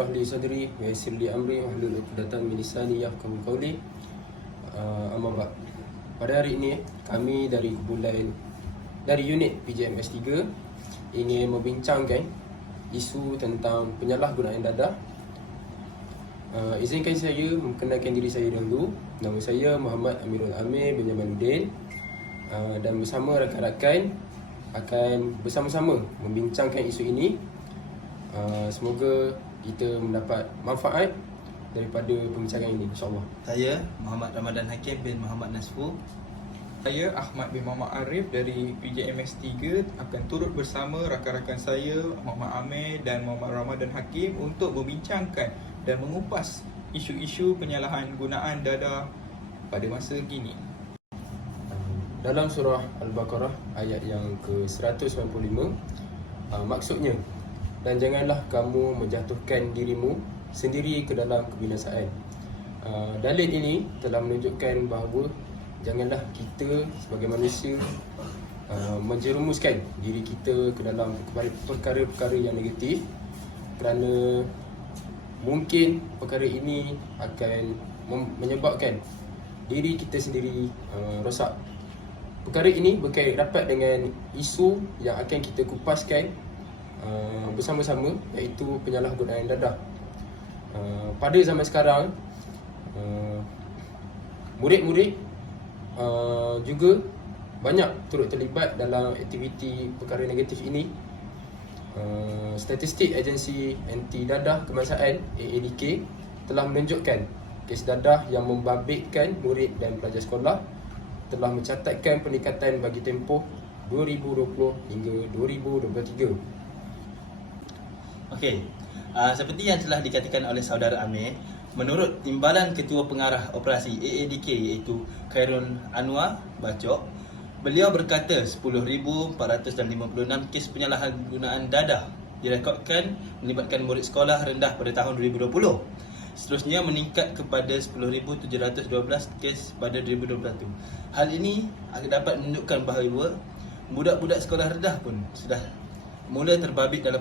ishrah li sadri wa yassir li amri wahlul 'uqdatam min lisani yafqahu qawli. Amma ba'd. Pada hari ini kami dari unit PJMS 3 ingin membincangkan isu tentang penyalahgunaan dadah. Izinkan saya memperkenalkan diri saya dahulu. Nama saya Muhammad Amirul Amir bin Jamaluddin, dan bersama rakan-rakan akan bersama-sama membincangkan isu ini. Semoga kita mendapat manfaat daripada pembincangan ini, insyaAllah. Saya Muhammad Ramadan Hakim bin Muhammad Nasfu. Saya Ahmad bin Muhammad Arif dari PJMS 3 akan turut bersama rakan-rakan saya Muhammad Amir dan Muhammad Ramadan Hakim untuk membincangkan dan mengupas isu-isu penyalahan gunaan dadah pada masa kini. Dalam surah Al-Baqarah ayat yang ke-195, maksudnya, dan janganlah kamu menjatuhkan dirimu sendiri ke dalam kebinasaan. Dalil ini telah menunjukkan bahawa janganlah kita sebagai manusia menjerumuskan diri kita ke dalam perkara-perkara yang negatif, kerana mungkin perkara ini akan menyebabkan diri kita sendiri rosak. Perkara ini berkait rapat dengan isu yang akan kita kupaskan bersama-sama, iaitu penyalahgunaan dadah. Pada zaman sekarang, murid-murid juga banyak turut terlibat dalam aktiviti perkara negatif ini. Statistik agensi anti dadah kebangsaan AADK telah menunjukkan kes dadah yang membabitkan murid dan pelajar sekolah telah mencatatkan peningkatan bagi tempoh 2020 hingga 2023. Okey, seperti yang telah dikatakan oleh saudara Amir, menurut Timbalan Ketua Pengarah Operasi AADK iaitu Khairul Anwar Bacok, beliau berkata 10,456 kes penyalahgunaan dadah direkodkan melibatkan murid sekolah rendah pada tahun 2020. Seterusnya meningkat kepada 10,712 kes pada 2021. Hal ini dapat menunjukkan bahawa budak-budak sekolah rendah pun sudah mula terbabit dalam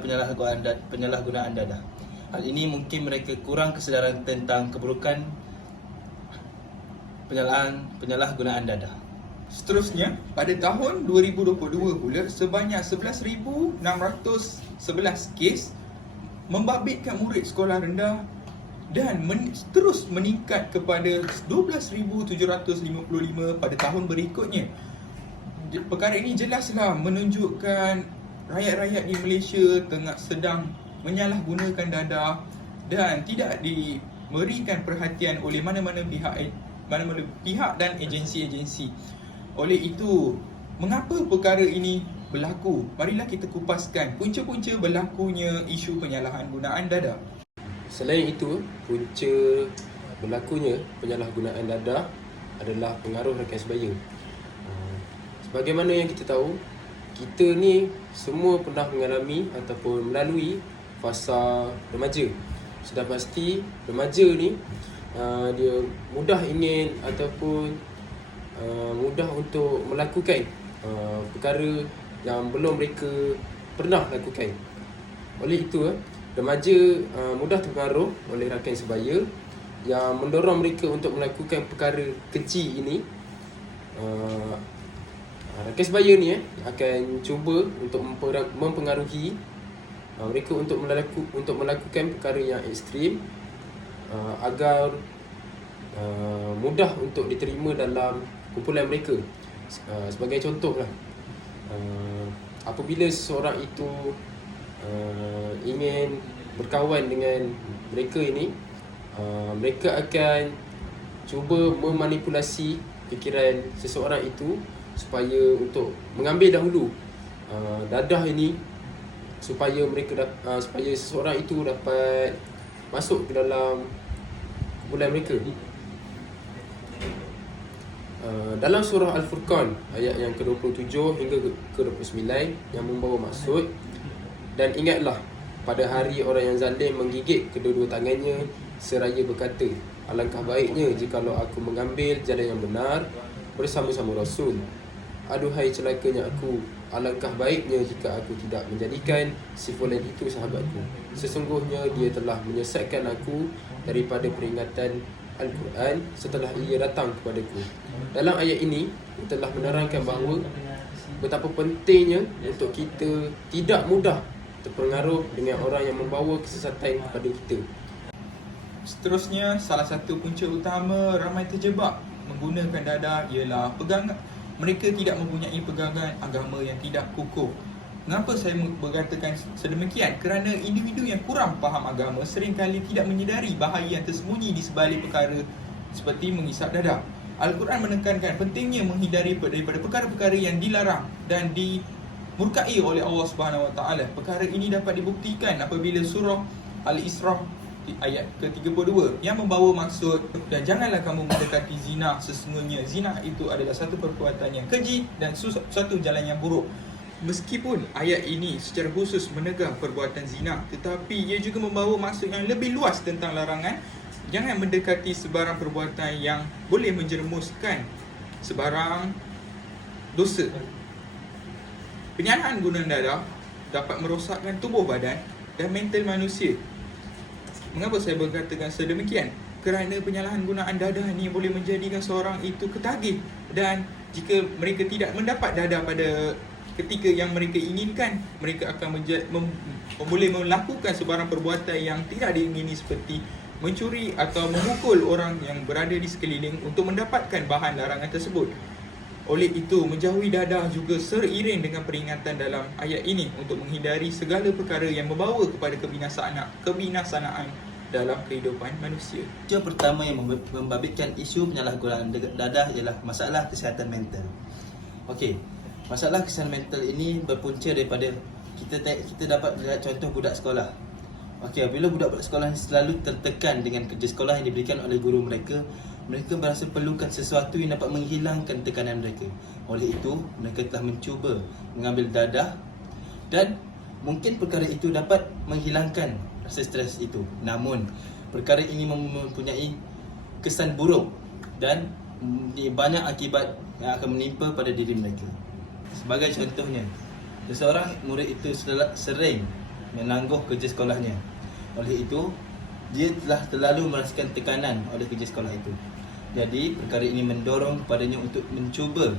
penyalahgunaan dadah. Hal ini mungkin mereka kurang kesedaran tentang keburukan penyalahgunaan dadah. Seterusnya, pada tahun 2022 pula sebanyak 11,611 kes membabitkan murid sekolah rendah dan terus meningkat kepada 12,755 pada tahun berikutnya. Perkara ini jelaslah menunjukkan rakyat-rakyat di Malaysia sedang menyalahgunakan dadah dan tidak diberikan perhatian oleh mana-mana pihak dan agensi-agensi. Oleh itu, mengapa perkara ini berlaku? Marilah kita kupaskan punca-punca berlakunya isu penyalahan gunaan dadah. Selain itu, punca berlakunya penyalahgunaan dadah adalah pengaruh rakan sebaya. Sebagaimana yang kita tahu, kita ni semua pernah mengalami ataupun melalui fasa remaja. Sudah pasti remaja ni dia mudah ingin ataupun mudah untuk melakukan perkara yang belum mereka pernah lakukan. Oleh itu, remaja mudah terpengaruh oleh rakan sebaya yang mendorong mereka untuk melakukan perkara keji ini. Rakan sebaya ni akan cuba untuk mempengaruhi mereka untuk melakukan perkara yang ekstrim agar mudah untuk diterima dalam kumpulan mereka. Sebagai contohlah, apabila seseorang itu ingin berkawan dengan mereka ini, mereka akan cuba memanipulasi fikiran seseorang itu supaya untuk mengambil dahulu dadah ini, supaya supaya seseorang itu dapat masuk ke dalam kumpulan mereka. Dalam surah Al-Furqan ayat yang ke-27 hingga ke-29 yang membawa maksud, dan ingatlah pada hari orang yang zalim menggigit kedua-dua tangannya seraya berkata, alangkah baiknya jikalau aku mengambil jalan yang benar bersama-sama Rasul. aduhai celakanya aku, alangkah baiknya jika aku tidak menjadikan si fulan itu sahabatku. Sesungguhnya dia telah menyesatkan aku daripada peringatan Al-Quran setelah ia datang kepadaku. Dalam ayat ini telah menerangkan bahawa betapa pentingnya untuk kita tidak mudah terpengaruh dengan orang yang membawa kesesatan kepada kita. Seterusnya, salah satu punca utama ramai terjebak menggunakan dadah ialah mereka tidak mempunyai pegangan agama yang tidak kukuh. Mengapa saya berkatakan sedemikian? Kerana individu yang kurang faham agama seringkali tidak menyedari bahaya yang tersembunyi di sebalik perkara seperti menghisap dadah. Al-Quran menekankan pentingnya menghindari daripada perkara-perkara yang dilarang dan dimurkai oleh Allah Subhanahu Wa Taala. Perkara ini dapat dibuktikan apabila surah Al-Isra ayat ke-32 yang membawa maksud, dan janganlah kamu mendekati zina, sesungguhnya zina itu adalah satu perbuatan yang keji dan suatu jalan yang buruk. Meskipun ayat ini secara khusus menegar perbuatan zina, tetapi ia juga membawa maksud yang lebih luas tentang larangan jangan mendekati sebarang perbuatan yang boleh menjerumuskan sebarang dosa. Penyalahan gunaan dadah dapat merosakkan tubuh badan dan mental manusia. Mengapa saya berkatakan sedemikian? Kerana penyalahan gunaan dadah ni boleh menjadikan seorang itu ketagih, dan jika mereka tidak mendapat dadah pada ketika yang mereka inginkan, mereka akan boleh melakukan sebarang perbuatan yang tidak diingini seperti mencuri atau memukul orang yang berada di sekeliling untuk mendapatkan bahan larangan tersebut. Oleh itu, menjauhi dadah juga seiring dengan peringatan dalam ayat ini untuk menghindari segala perkara yang membawa kepada kebinasanaan dalam kehidupan manusia. Isu pertama yang membabitkan isu penyalahgunaan dadah ialah masalah kesihatan mental. Okey, masalah kesihatan mental ini berpunca daripada kita dapat lihat contoh budak sekolah. Okey, apabila budak-budak sekolah selalu tertekan dengan kerja sekolah yang diberikan oleh guru mereka, mereka berasa perlukan sesuatu yang dapat menghilangkan tekanan mereka. Oleh itu, mereka telah mencuba mengambil dadah, dan mungkin perkara itu dapat menghilangkan rasa stres itu. Namun, perkara ini mempunyai kesan buruk dan banyak akibat yang akan menimpa pada diri mereka. Sebagai contohnya, seseorang murid itu sering menangguh kerja sekolahnya. Oleh itu, dia telah terlalu merasakan tekanan oleh kerja sekolah itu. Jadi, perkara ini mendorong kepadanya untuk mencuba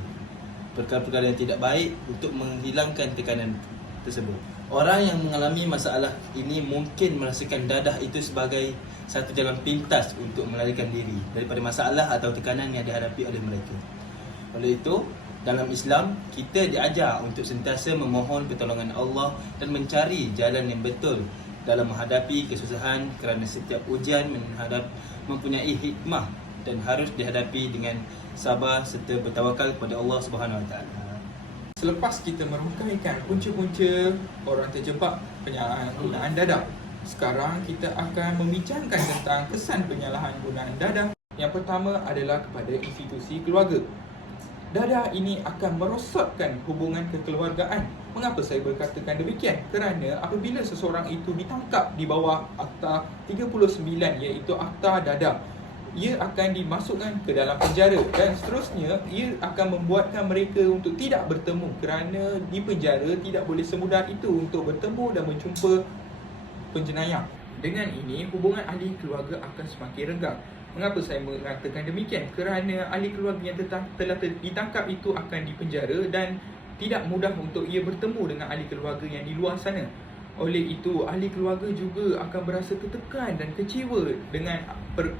perkara-perkara yang tidak baik untuk menghilangkan tekanan tersebut. Orang yang mengalami masalah ini mungkin merasakan dadah itu sebagai satu jalan pintas untuk melarikan diri daripada masalah atau tekanan yang dihadapi oleh mereka. Oleh itu, dalam Islam, kita diajar untuk sentiasa memohon pertolongan Allah dan mencari jalan yang betul dalam menghadapi kesusahan, kerana setiap ujian mempunyai hikmah dan harus dihadapi dengan sabar serta bertawakal kepada Allah Subhanahu Wa Taala. Selepas kita merungkaikan punca-punca orang terjebak penyalahgunaan dadah, sekarang kita akan membincangkan tentang kesan penyalahan gunaan dadah. Yang pertama adalah kepada institusi keluarga. Dadah ini akan merosakkan hubungan kekeluargaan. Mengapa saya berkatakan demikian? Kerana apabila seseorang itu ditangkap di bawah Akta 39, iaitu Akta Dadah, ia akan dimasukkan ke dalam penjara, dan seterusnya ia akan membuatkan mereka untuk tidak bertemu, kerana di penjara tidak boleh semudah itu untuk bertemu dan menjumpa penjenayah. Dengan ini, hubungan ahli keluarga akan semakin renggang. Mengapa saya mengatakan demikian? Kerana ahli keluarga yang telah ditangkap itu akan dipenjara dan tidak mudah untuk ia bertemu dengan ahli keluarga yang di luar sana. Oleh itu, ahli keluarga juga akan berasa tertekan dan kecewa dengan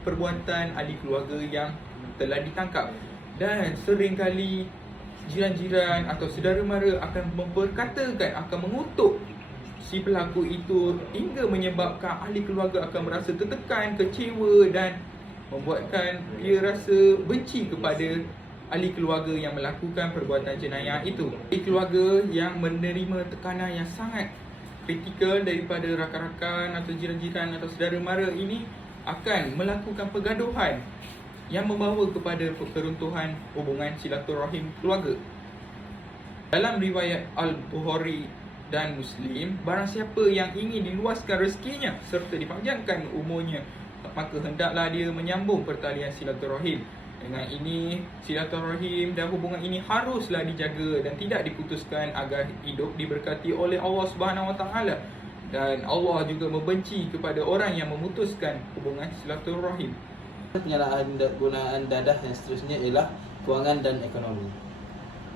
perbuatan ahli keluarga yang telah ditangkap. Dan seringkali jiran-jiran atau saudara mara akan memperkatakan, akan mengutuk si pelaku itu hingga menyebabkan ahli keluarga akan merasa tertekan, kecewa dan membuatkan ia rasa benci kepada ahli keluarga yang melakukan perbuatan jenayah itu. Ahli keluarga yang menerima tekanan yang sangat kritikal daripada rakan-rakan atau jiran-jiran atau saudara mara ini akan melakukan pergaduhan yang membawa kepada keruntuhan hubungan silaturahim keluarga. Dalam riwayat Al-Bukhari dan Muslim, barang siapa yang ingin diluaskan rezekinya serta dipanjangkan umurnya, maka hendaklah dia menyambung pertalian silaturahim. Dengan ini, silaturahim dan hubungan ini haruslah dijaga dan tidak diputuskan agar hidup diberkati oleh Allah Subhanahu Wa Taala. Dan Allah juga membenci kepada orang yang memutuskan hubungan silaturahim. Penyalahgunaan dadah yang seterusnya ialah kewangan dan ekonomi.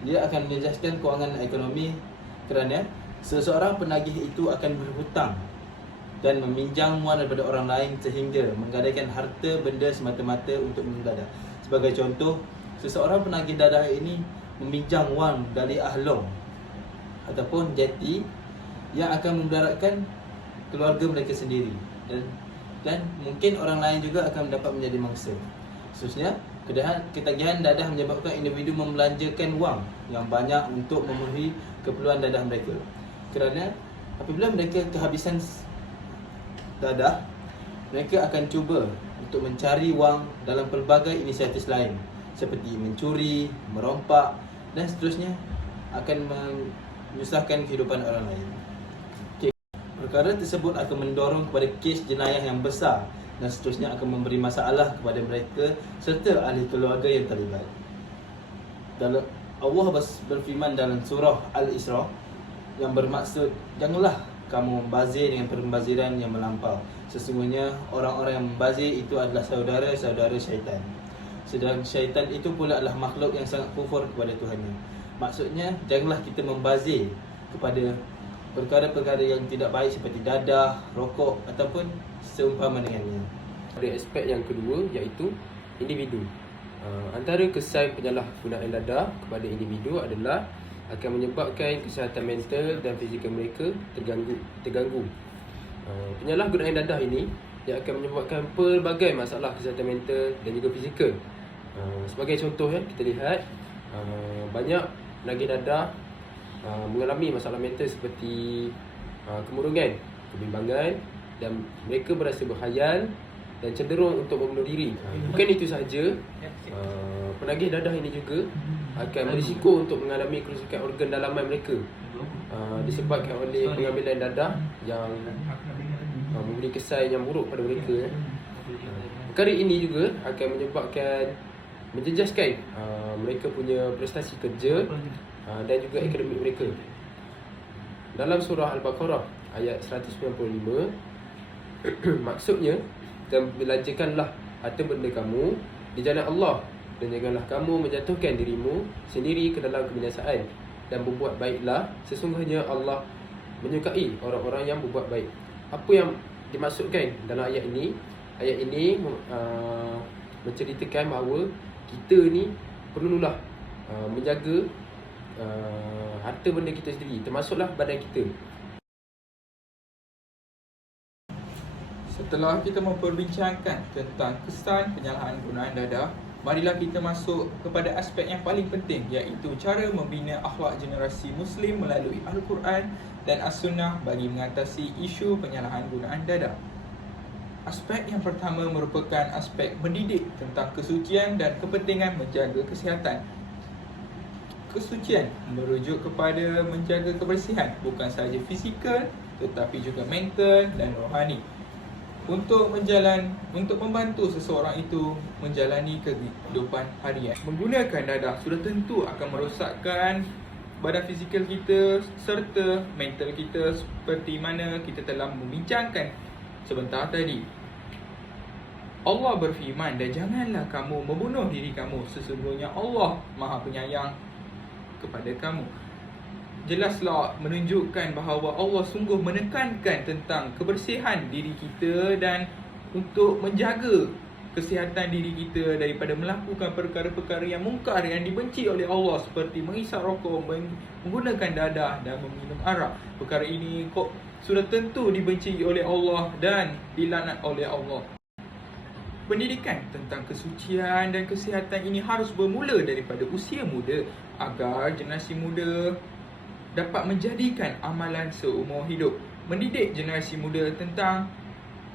Dia akan menjelaskan kewangan dan ekonomi kerana seseorang penagih itu akan berhutang dan meminjam wang daripada orang lain sehingga menggadaikan harta benda semata-mata untuk mendadah. Sebagai contoh, seseorang penagih dadah ini meminjam wang dari Ahlong ataupun Jeti yang akan memudaratkan keluarga mereka sendiri dan mungkin orang lain juga akan dapat menjadi mangsa. Khususnya, ketagihan dadah menyebabkan individu membelanjakan wang yang banyak untuk memenuhi keperluan dadah mereka. Kerana apabila mereka kehabisan dadah, mereka akan cuba untuk mencari wang dalam pelbagai inisiatif lain seperti mencuri, merompak dan seterusnya akan menyusahkan kehidupan orang lain. Perkara tersebut akan mendorong kepada kes jenayah yang besar dan seterusnya akan memberi masalah kepada mereka serta ahli keluarga yang terlibat. Dalam Allah berfirman dalam surah Al-Isra yang bermaksud, janganlah kamu membazir dengan pembaziran yang melampau. Sesungguhnya orang-orang yang membazir itu adalah saudara-saudara syaitan. Sedang syaitan itu pula adalah makhluk yang sangat kufur kepada Tuhannya. Maksudnya, janganlah kita membazir kepada perkara-perkara yang tidak baik seperti dadah, rokok ataupun seumpama dengannya. Ada aspek yang kedua iaitu individu. Antara kesan penyalahgunaan dadah kepada individu adalah akan menyebabkan kesihatan mental dan fizikal mereka terganggu. Penyalahgunaan dadah ini yang akan menyebabkan pelbagai masalah kesihatan mental dan juga fizikal. Sebagai contoh kita lihat banyak penagih dadah mengalami masalah mental seperti kemurungan, kebimbangan dan mereka berasa berkhayal dan cenderung untuk membunuh diri. Bukan itu sahaja, penagih dadah ini juga akan berisiko untuk mengalami kerusakan organ dalaman mereka disebabkan oleh pengambilan dadah yang memberi kesan yang buruk pada mereka. Perkara ini juga akan menyebabkan menjejaskan mereka punya prestasi kerja dan juga akademik mereka. Dalam surah Al-Baqarah ayat 195, maksudnya, dan belanjakanlah harta benda kamu di jalan Allah dan janganlah kamu menjatuhkan dirimu sendiri ke dalam kebinasaan dan berbuat baiklah, sesungguhnya Allah menyukai orang-orang yang berbuat baik. Apa yang dimaksudkan dalam ayat ini? Ayat ini menceritakan bahawa kita ni perlulah menjaga harta benda kita sendiri, termasuklah badan kita. Setelah kita memperbincangkan tentang kesan penyalahgunaan dadah, marilah kita masuk kepada aspek yang paling penting, iaitu cara membina akhlak generasi Muslim melalui Al-Quran dan As-Sunnah bagi mengatasi isu penyalahgunaan dadah. Aspek yang pertama merupakan aspek mendidik tentang kesucian dan kepentingan menjaga kesihatan. Kesucian merujuk kepada menjaga kebersihan bukan sahaja fizikal tetapi juga mental dan rohani. Untuk membantu seseorang itu menjalani kehidupan harian. Menggunakan dadah sudah tentu akan merosakkan badan fizikal kita serta mental kita seperti mana kita telah membincangkan sebentar tadi. Allah berfirman, dan janganlah kamu membunuh diri kamu, sesungguhnya Allah Maha Penyayang kepada kamu. Jelaslah menunjukkan bahawa Allah sungguh menekankan tentang kebersihan diri kita dan untuk menjaga kesihatan diri kita daripada melakukan perkara-perkara yang mungkar yang dibenci oleh Allah seperti menghisap rokok, menggunakan dadah dan meminum arak. Perkara ini sudah tentu dibenci oleh Allah dan dilaknat oleh Allah. Pendidikan tentang kesucian dan kesihatan ini harus bermula daripada usia muda agar generasi muda dapat menjadikan amalan seumur hidup. Mendidik generasi muda tentang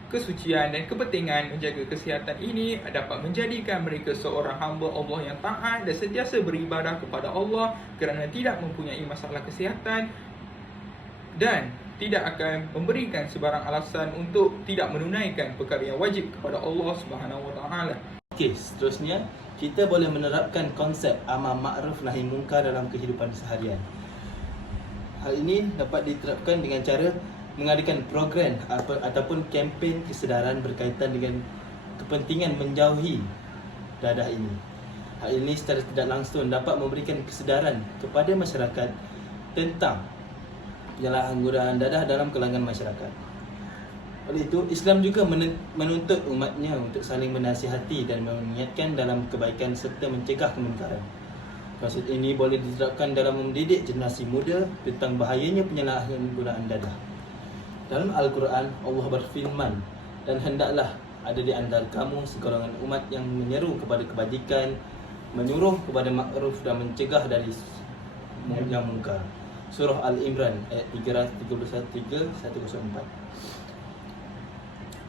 kesucian dan kepentingan menjaga kesihatan ini dapat menjadikan mereka seorang hamba Allah yang taat dan sentiasa beribadah kepada Allah kerana tidak mempunyai masalah kesihatan dan tidak akan memberikan sebarang alasan untuk tidak menunaikan perkara yang wajib kepada Allah Subhanahu Wa Taala. Okey, seterusnya kita boleh menerapkan konsep amar ma'ruf nahi munkar dalam kehidupan seharian. Hal ini dapat diterapkan dengan cara mengadakan program ataupun kempen kesedaran berkaitan dengan kepentingan menjauhi dadah ini. Hal ini secara tidak langsung dapat memberikan kesedaran kepada masyarakat tentang penyalahgunaan dadah dalam kalangan masyarakat. Oleh itu, Islam juga menuntut umatnya untuk saling menasihati dan mengingatkan dalam kebaikan serta mencegah kemunkaran. Konsep ini boleh diterapkan dalam mendidik generasi muda tentang bahayanya penyalahgunaan dadah. Dalam Al-Quran, Allah berfirman, dan hendaklah ada di antara kamu segolongan umat yang menyeru kepada kebajikan, menyuruh kepada makruf dan mencegah dari yang mungkar. Surah Al-Imran ayat 331-104.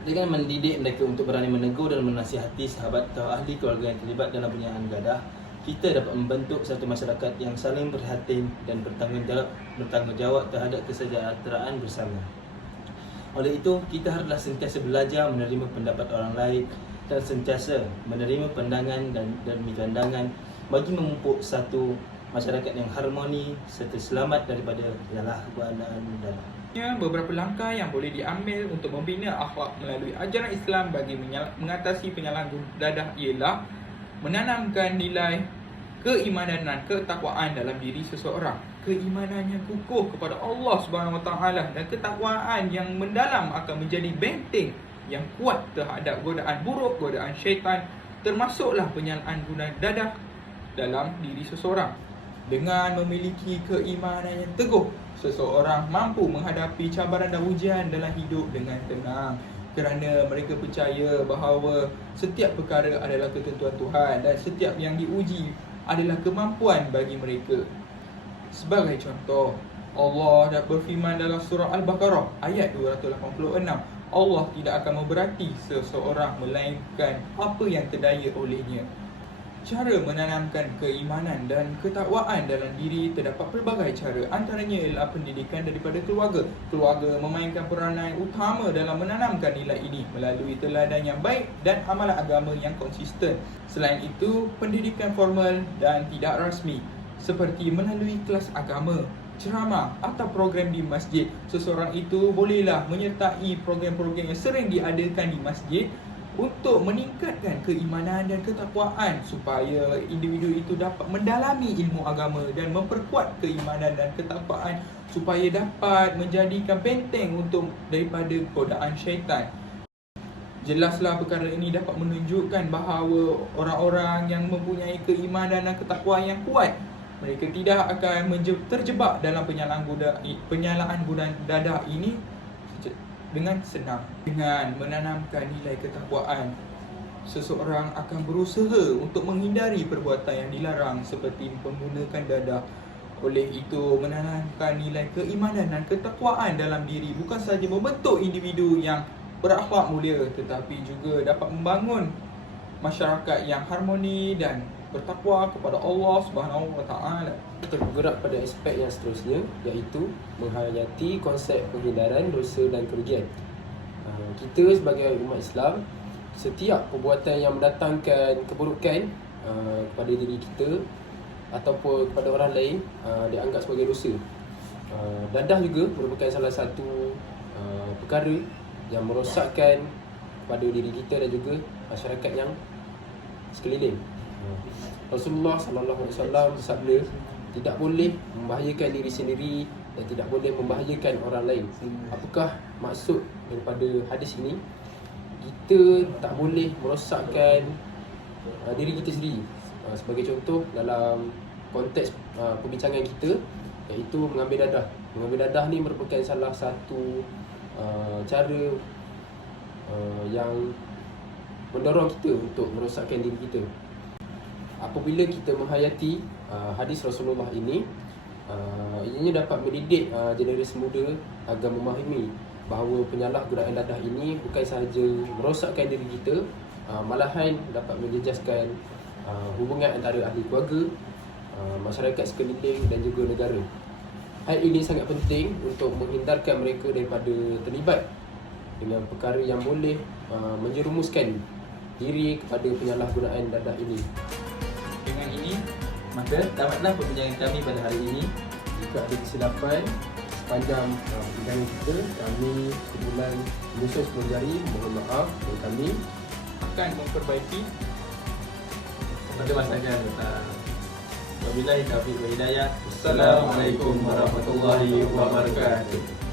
Dengan mendidik mereka untuk berani menegur dan menasihati sahabat atau ahli keluarga yang terlibat dalam penyalahgunaan dadah, kita dapat membentuk satu masyarakat yang saling prihatin dan bertanggungjawab terhadap kesejahteraan bersama. Oleh itu, kita haruslah sentiasa belajar menerima pendapat orang lain dan sentiasa menerima pandangan dan pandangan bagi memupuk satu masyarakat yang harmoni serta selamat daripada penyalahgunaan dadah. Beberapa langkah yang boleh diambil untuk membina akhlak melalui ajaran Islam bagi mengatasi penyalahgunaan dadah ialah menanamkan nilai keimanan dan ketakwaan dalam diri seseorang. Keimanan yang kukuh kepada Allah Subhanahu Wa Taala dan ketakwaan yang mendalam akan menjadi benteng yang kuat terhadap godaan buruk, godaan syaitan, termasuklah penyalahgunaan dadah dalam diri seseorang. Dengan memiliki keimanan yang teguh, seseorang mampu menghadapi cabaran dan ujian dalam hidup dengan tenang, kerana mereka percaya bahawa setiap perkara adalah ketentuan Tuhan dan setiap yang diuji adalah kemampuan bagi mereka. Sebagai contoh, Allah dah berfirman dalam surah Al-Baqarah ayat 286, Allah tidak akan memberati seseorang melainkan apa yang terdaya olehnya. Cara menanamkan keimanan dan ketakwaan dalam diri terdapat pelbagai cara. Antaranya ialah pendidikan daripada keluarga. Keluarga memainkan peranan utama dalam menanamkan nilai ini melalui teladan yang baik dan amalan agama yang konsisten. Selain itu, pendidikan formal dan tidak rasmi seperti melalui kelas agama, ceramah atau program di masjid. Seseorang itu bolehlah menyertai program-program yang sering diadakan di masjid untuk meningkatkan keimanan dan ketakwaan supaya individu itu dapat mendalami ilmu agama dan memperkuat keimanan dan ketakwaan supaya dapat menjadikan benteng untuk daripada godaan syaitan. Jelaslah perkara ini dapat menunjukkan bahawa orang-orang yang mempunyai keimanan dan ketakwaan yang kuat, mereka tidak akan terjebak dalam penyalahgunaan dadah ini dengan senang. Dengan menanamkan nilai ketakwaan, seseorang akan berusaha untuk menghindari perbuatan yang dilarang seperti menggunakan dadah. Oleh itu, menanamkan nilai keimanan dan ketakwaan dalam diri bukan sahaja membentuk individu yang berakhlak mulia, tetapi juga dapat membangun masyarakat yang harmoni dan bertakwa kepada Allah Subhanahu Wa Taala. Kita bergerak pada aspek yang seterusnya, iaitu menghayati konsep penghindaran dosa dan kerugian. Kita sebagai umat Islam, setiap perbuatan yang mendatangkan keburukan kepada diri kita ataupun kepada orang lain dianggap sebagai dosa. Dadah juga merupakan salah satu perkara yang merosakkan kepada diri kita dan juga masyarakat yang sekeliling. Rasulullah sallallahu alaihi wasallam bersabda, tidak boleh membahayakan diri sendiri dan tidak boleh membahayakan orang lain. Apakah maksud daripada hadis ini? Kita tak boleh merosakkan diri kita sendiri. Sebagai contoh dalam konteks perbincangan kita, iaitu mengambil dadah. Mengambil dadah ni merupakan salah satu cara yang mendorong kita untuk merosakkan diri kita. Apabila kita menghayati hadis Rasulullah ini, ianya dapat mendidik generasi muda agar memahami bahawa penyalahgunaan dadah ini bukan sahaja merosakkan diri kita, malahan dapat menjejaskan hubungan antara ahli keluarga, masyarakat sekeliling dan juga negara. Hal ini sangat penting untuk menghindarkan mereka daripada terlibat dengan perkara yang boleh menjerumuskan diri kepada penyalahgunaan dadah ini. Dengan ini, Maka tamatlah perbincangan kami pada hari ini. Jika ada kesilapan sepanjang perbincangan kita, kami kumpulan Malaysia 10 Jari mohon maaf dan kami akan memperbaiki. Kepada masyarakat datang. Wabillahi taufiq wa hidayah. Assalamualaikum warahmatullahi wabarakatuh.